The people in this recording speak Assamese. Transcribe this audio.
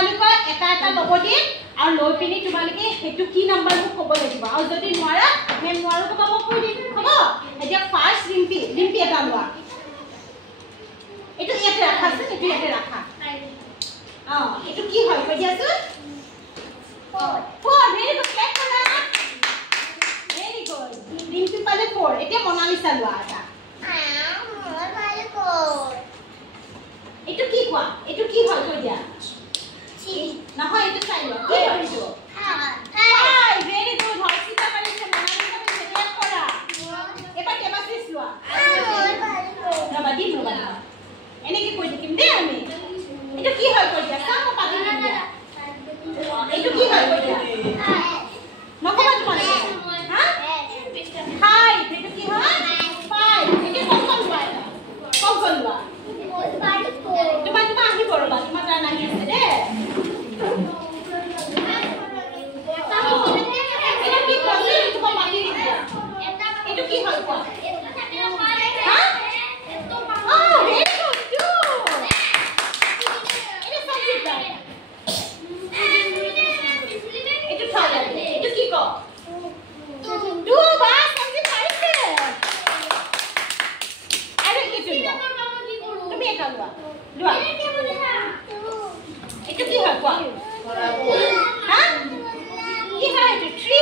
তোমালোকৰ এটা এটা ল'ব দিম আৰু লৈ পিনি তোমালোকে হেতু কি নাম্বাৰ ক'ব লাগিব আৰু যদি নোৱাৰা মেম নোৱাৰো তো মই কৈ দিম হ'ব এতিয়া ফাৰ্স্ট ৰিম্পি এটা লোৱা এটো ইয়াতে ৰাখা আছে এটো ইয়াতে ৰাখা এটো কি হয় কৈ দিয়াছো 4 ভেৰি গুড ক্লেপ কৰা ভেৰি গুড ৰিম্পি পালে 4 এতিয়া মনালিসা লোৱা এটা মই পালে 4 এটো কি কোৱা এটো কি হয় কৈ দিয়া নহয় এটো চাই লোৱা কি হয় এটো হাই ভেৰি গুড হৰ্ষিতা পাৰিছে মনালিসা পাৰিছে ক্লেপ কৰা এবাৰ টেবাসিস লোৱা ৰবা দিম ৰবা এনেকে কৈ দিম দে আমি এটো কি হয় কৈ দিয়া সাম পাতি দিয়া এটো কি হয় কৈ দিয়া নকবা তোমালোকে হা হাই এটো কি হয় 5 এটো কখন লোৱা তোমাৰ আহিব ৰবা তোমাৰ টান আহি আছে দে এটো কি কলি তোমাৰ পাতি দিয়া এটো কি হয় কোৱা হা Itu ki hai kwa? Ha? Ki hai itu 3